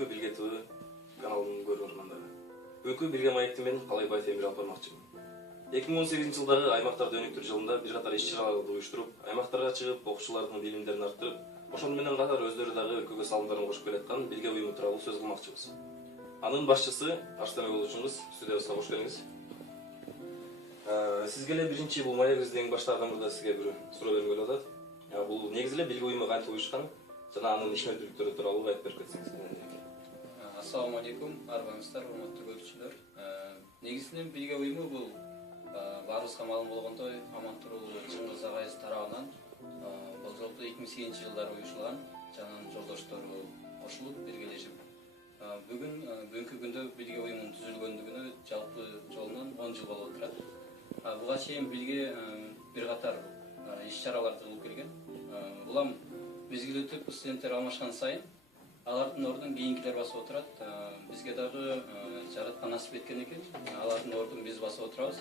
Өлкө Билге ТВ каналынын көрөрмандары. Бүгүнкү Билге маекти мен Калайбай Темир алып бармакчымын. 2018-жылдагы аймактарды өнүктүрүү жылында бир катар иш-чараларды уюштуруп, аймактарга чыгып, окуучулардын билимдерин арттырып, ошону менен катар өздөрү дагы өлкөгө салымдарын кошуп келаткан Билге уюму тууралуу сөз кылмакчыбыз. Анын башчысы Арстемек болушуңуз студиябызга кош келиңиз. Сизге эле биринчи бул маегибизди эң баштаардан мурда сизге бир суроо бермекелеп атат. Бул негизи эле Билге уюму кантип уюшкан жана анын ишмердүүлүктөрү тууралуу айтып берип кетсеңиз. Ассаламу алейкум, арбаңыздар, урматтуу көрүүчүлөр. Негизинен Билге уюму бул баарыбызга маалым болгондой Амантурул Чыңгыз агайыбыз тарабынан болжолду 2008-жылдары уюшулган жана жолдоштору кошулуп биргелешип бүгүнкү күндө Билге уюмунун түзүлгөндүгүнө жалпы жолунан 10 жыл болуп отурат. Буга чейин Билге бир катар иш-чараларды кылып келген. Улам мезгил өтүп студенттер алмашкан сайын алардын ордун кийинкилер басып отурат. Бизге дагы жараткан насип эткен экен. Алардын ордун биз басып отурабыз.